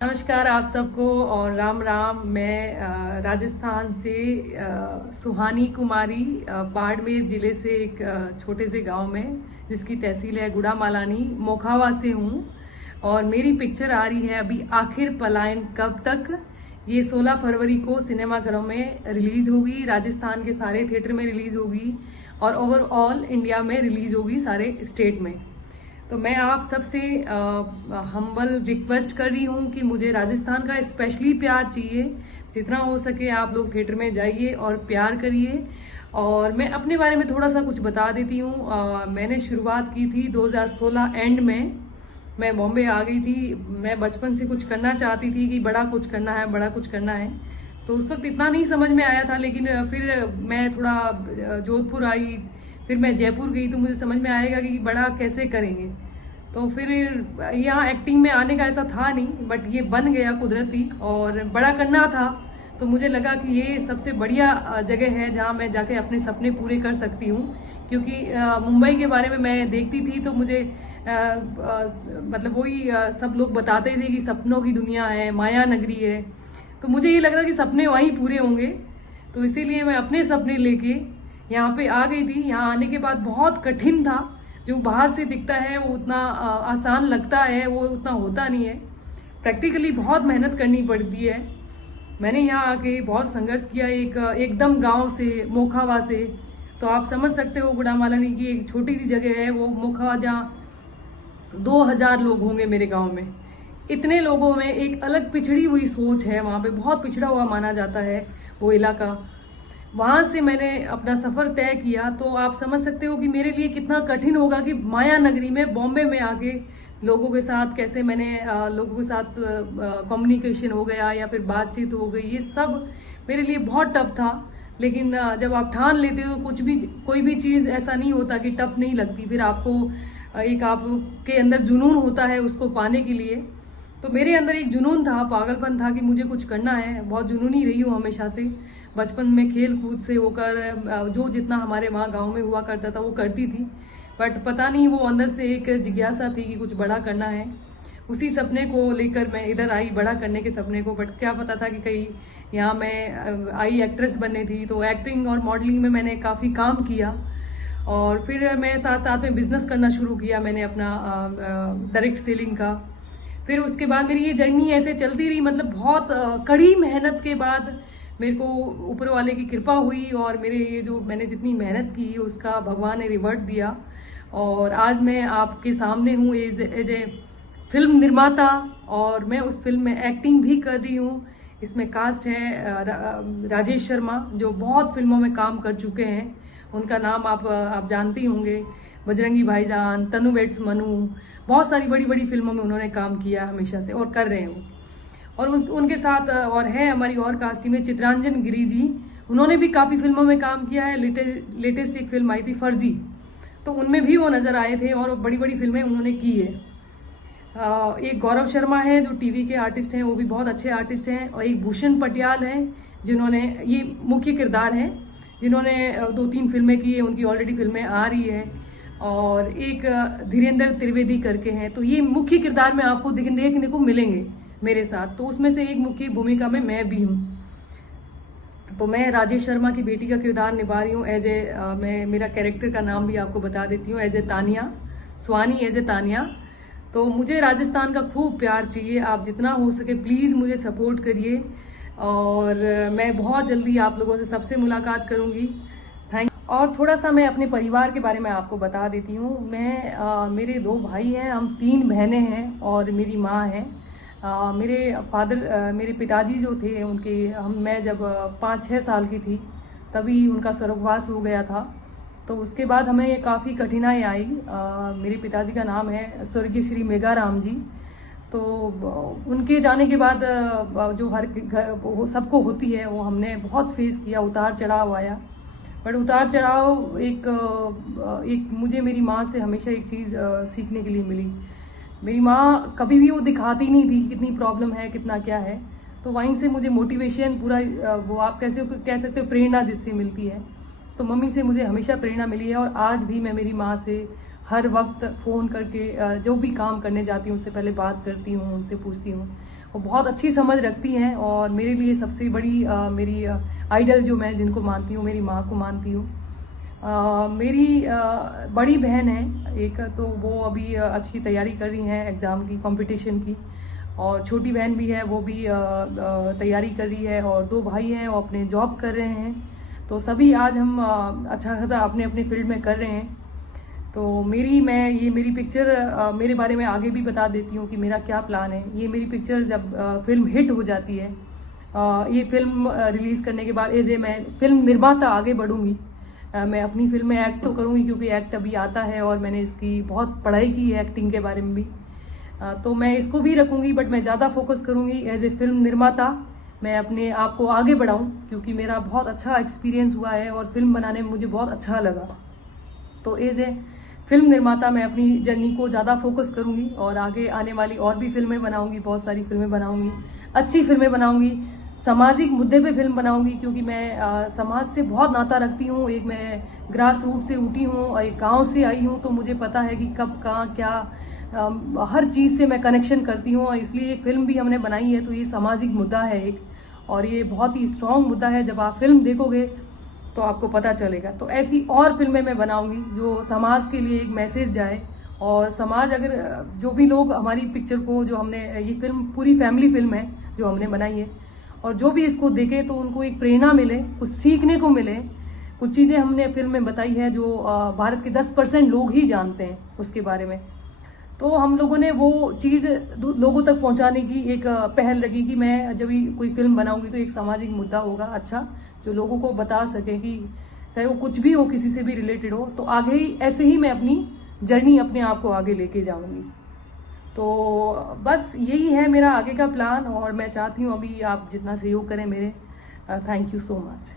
नमस्कार आप सबको और राम राम। मैं राजस्थान से सुहानी कुमारी बाड़मेर जिले से एक छोटे से गांव में जिसकी तहसील है गुड़ामालानी मोखावा से हूँ। और मेरी पिक्चर आ रही है अभी आखिर पलायन कब तक। ये 16 फरवरी को सिनेमाघरों में रिलीज होगी, राजस्थान के सारे थिएटर में रिलीज होगी और ओवरऑल इंडिया में रिलीज होगी सारे स्टेट में। तो मैं आप सबसे हम्बल रिक्वेस्ट कर रही हूँ कि मुझे राजस्थान का स्पेशली प्यार चाहिए। जितना हो सके आप लोग थिएटर में जाइए और प्यार करिए। और मैं अपने बारे में थोड़ा सा कुछ बता देती हूँ। मैंने शुरुआत की थी 2016 एंड में। मैं बॉम्बे आ गई थी। मैं बचपन से कुछ करना चाहती थी कि बड़ा कुछ करना है, बड़ा कुछ करना है। तो उस वक्त इतना नहीं समझ में आया था, लेकिन फिर मैं थोड़ा जोधपुर आई, फिर मैं जयपुर गई तो मुझे समझ में आएगा कि बड़ा कैसे करेंगे। तो फिर यहाँ एक्टिंग में आने का ऐसा था नहीं, बट ये बन गया कुदरती और बड़ा करना था। तो मुझे लगा कि ये सबसे बढ़िया जगह है जहाँ मैं जाके अपने सपने पूरे कर सकती हूँ। क्योंकि मुंबई के बारे में मैं देखती थी तो मुझे मतलब वही सब लोग बताते थे कि सपनों की दुनिया है, माया नगरी है। तो मुझे ये लग रहा कि सपने वहीं पूरे होंगे। तो इसीलिए मैं अपने सपने लेके यहाँ पे आ गई थी। यहाँ आने के बाद बहुत कठिन था। जो बाहर से दिखता है वो उतना आसान लगता है, वो उतना होता नहीं है। प्रैक्टिकली बहुत मेहनत करनी पड़ती है। मैंने यहाँ आके बहुत संघर्ष किया, एकदम गांव से, मोखावा से। तो आप समझ सकते हो गुड़ामालानी की एक छोटी सी जगह है वो मोखावा, जहाँ 2000 लोग होंगे मेरे गांव में। इतने लोगों में एक अलग पिछड़ी हुई सोच है, वहां पे बहुत पिछड़ा हुआ माना जाता है वो इलाका। वहां से मैंने अपना सफर तय किया तो आप समझ सकते हो कि मेरे लिए कितना कठिन होगा कि माया नगरी में, बॉम्बे में आके लोगों के साथ कैसे मैंने लोगों के साथ कम्युनिकेशन हो गया या फिर बातचीत हो गई, ये सब मेरे लिए बहुत टफ था। लेकिन जब आप ठान लेते हो कोई भी चीज ऐसा नहीं होता कि टफ नहीं लगती। फिर आपको एक आपके अंदर जुनून होता है उसको पाने के लिए। तो मेरे अंदर एक जुनून था, पागलपन था कि मुझे कुछ करना है। बहुत जुनूनी रही हूँ हमेशा से। बचपन में खेल कूद से होकर जो जितना हमारे वहाँ गांव में हुआ करता था वो करती थी। बट पता नहीं वो अंदर से एक जिज्ञासा थी कि कुछ बड़ा करना है। उसी सपने को लेकर मैं इधर आई, बड़ा करने के सपने को। बट क्या पता था कि कहीं यहाँ मैं आई एक्ट्रेस बनने थी। तो एक्टिंग और मॉडलिंग में मैंने काफ़ी काम किया। और फिर मैं साथ साथ में बिजनेस करना शुरू किया मैंने अपना डायरेक्ट सेलिंग का। फिर उसके बाद मेरी ये जर्नी ऐसे चलती रही। मतलब बहुत कड़ी मेहनत के बाद मेरे को ऊपर वाले की कृपा हुई और मेरे ये जो मैंने जितनी मेहनत की उसका भगवान ने रिवर्ट दिया। और आज मैं आपके सामने हूँ एज ए फिल्म निर्माता, और मैं उस फिल्म में एक्टिंग भी कर रही हूँ। इसमें कास्ट है राजेश शर्मा, जो बहुत फिल्मों में काम कर चुके हैं। उनका नाम आप जानती होंगे, बजरंगी भाईजान, तनु वेड्स मनु, बहुत सारी बड़ी बड़ी फिल्मों में उन्होंने काम किया हमेशा से और कर रहे हैं। और उनके साथ और है हमारी और कास्ट में चित्रांजन गिरी जी। उन्होंने भी काफी फिल्मों में काम किया है। लेटेस्ट एक फिल्म आई थी फर्जी, तो उनमें भी वो नजर आए थे और बड़ी बड़ी फिल्में उन्होंने की है। एक गौरव शर्मा है जो टीवी के आर्टिस्ट हैं, वो भी बहुत अच्छे आर्टिस्ट हैं। और एक भूषण पटियाल हैं जिन्होंने, ये मुख्य किरदार हैं जिन्होंने 2-3 फिल्में की है, उनकी ऑलरेडी फिल्में आ रही है। और एक धीरेन्द्र त्रिवेदी करके हैं। तो ये मुख्य किरदार में आपको देखने को मिलेंगे मेरे साथ। तो उसमें से एक मुख्य भूमिका में मैं भी हूँ। तो मैं राजेश शर्मा की बेटी का किरदार निभा रही हूँ एज ए, मैं मेरा कैरेक्टर का नाम भी आपको बता देती हूँ, as a Tania, Swani as a Tania. तो मुझे राजस्थान का खूब प्यार चाहिए। आप जितना हो सके प्लीज मुझे सपोर्ट करिए। और मैं बहुत जल्दी आप लोगों से सबसे मुलाकात करूंगी। थैंक। और थोड़ा सा मैं अपने परिवार के बारे में आपको बता देती हूँ। मेरे 2 भाई हैं, हम 3 बहनें हैं और मेरी माँ है। मेरे पिताजी जो थे मैं जब 5-6 साल की थी तभी उनका स्वर्गवास हो गया था। तो उसके बाद हमें ये काफ़ी कठिनाई आई। मेरे पिताजी का नाम है स्वर्गीय श्री मेघाराम जी। तो उनके जाने के बाद जो हर सबको होती है वो हमने बहुत फेस किया, उतार चढ़ाव आया। बट उतार चढ़ाव एक मुझे मेरी माँ से हमेशा एक चीज़ सीखने के लिए मिली। मेरी माँ कभी भी वो दिखाती नहीं थी कितनी प्रॉब्लम है, कितना क्या है। तो वहीं से मुझे मोटिवेशन पूरा वो आप कैसे कह सकते हो, प्रेरणा जिससे मिलती है। तो मम्मी से मुझे हमेशा प्रेरणा मिली है। और आज भी मैं मेरी माँ से हर वक्त फ़ोन करके जो भी काम करने जाती हूँ उससे पहले बात करती हूँ, उनसे पूछती हूँ। वो बहुत अच्छी समझ रखती हैं और मेरे लिए सबसे बड़ी मेरी आइडल जो मैं जिनको मानती हूँ, मेरी माँ को मानती हूँ। मेरी बड़ी बहन है एक, तो वो अभी अच्छी तैयारी कर रही हैं एग्ज़ाम की, कंपटीशन की, और छोटी बहन भी है, वो भी तैयारी कर रही है, और 2 भाई हैं वो अपने जॉब कर रहे हैं। तो सभी आज हम अच्छा खासा अपने अपने फील्ड में कर रहे हैं। तो ये मेरी पिक्चर मेरे बारे में आगे भी बता देती हूँ कि मेरा क्या प्लान है। ये मेरी पिक्चर जब फिल्म हिट हो जाती है, ये फिल्म रिलीज़ करने के बाद मैं फिल्म निर्माता आगे बढ़ूँगी। मैं अपनी फिल्म में एक्ट तो करूँगी क्योंकि एक्ट अभी आता है और मैंने इसकी बहुत पढ़ाई की है एक्टिंग के बारे में भी। तो मैं इसको भी रखूँगी, बट मैं ज़्यादा फोकस करूँगी एज ए फिल्म निर्माता मैं अपने आप को आगे बढ़ाऊँ, क्योंकि मेरा बहुत अच्छा एक्सपीरियंस हुआ है और फिल्म बनाने में मुझे बहुत अच्छा लगा। तो एज ए फिल्म निर्माता मैं अपनी जर्नी को ज़्यादा फोकस करूँगी और आगे आने वाली और भी फिल्में बनाऊँगी, बहुत सारी फिल्में बनाऊँगी, अच्छी फिल्में बनाऊँगी, सामाजिक मुद्दे पे फिल्म बनाऊँगी, क्योंकि मैं समाज से बहुत नाता रखती हूँ। एक मैं ग्रास रूट से उठी हूँ और एक गाँव से आई हूँ, तो मुझे पता है कि कब कहाँ क्या हर चीज़ से मैं कनेक्शन करती हूँ, और इसलिए ये फिल्म भी हमने बनाई है। तो ये सामाजिक मुद्दा है एक, और ये बहुत ही स्ट्रॉन्ग मुद्दा है। जब आप फिल्म देखोगे तो आपको पता चलेगा। तो ऐसी और फिल्में मैं बनाऊंगी जो समाज के लिए एक मैसेज जाए, और समाज अगर जो भी लोग हमारी पिक्चर को, जो हमने ये फिल्म पूरी फैमिली फिल्म है जो हमने बनाई है, और जो भी इसको देखे तो उनको एक प्रेरणा मिले, कुछ सीखने को मिले। कुछ चीज़ें हमने फिल्म में बताई है जो भारत के 10% लोग ही जानते हैं उसके बारे में। तो हम लोगों ने वो चीज़ लोगों तक पहुंचाने की एक पहल रखी कि मैं जब भी कोई फिल्म बनाऊंगी तो एक सामाजिक मुद्दा होगा अच्छा, जो लोगों को बता सके कि चाहे वो कुछ भी हो, किसी से भी रिलेटेड हो, तो आगे ही ऐसे ही मैं अपनी जर्नी अपने आप को आगे लेके जाऊंगी। तो बस यही है मेरा आगे का प्लान, और मैं चाहती हूँ अभी आप जितना सहयोग करें मेरे। Thank you so much.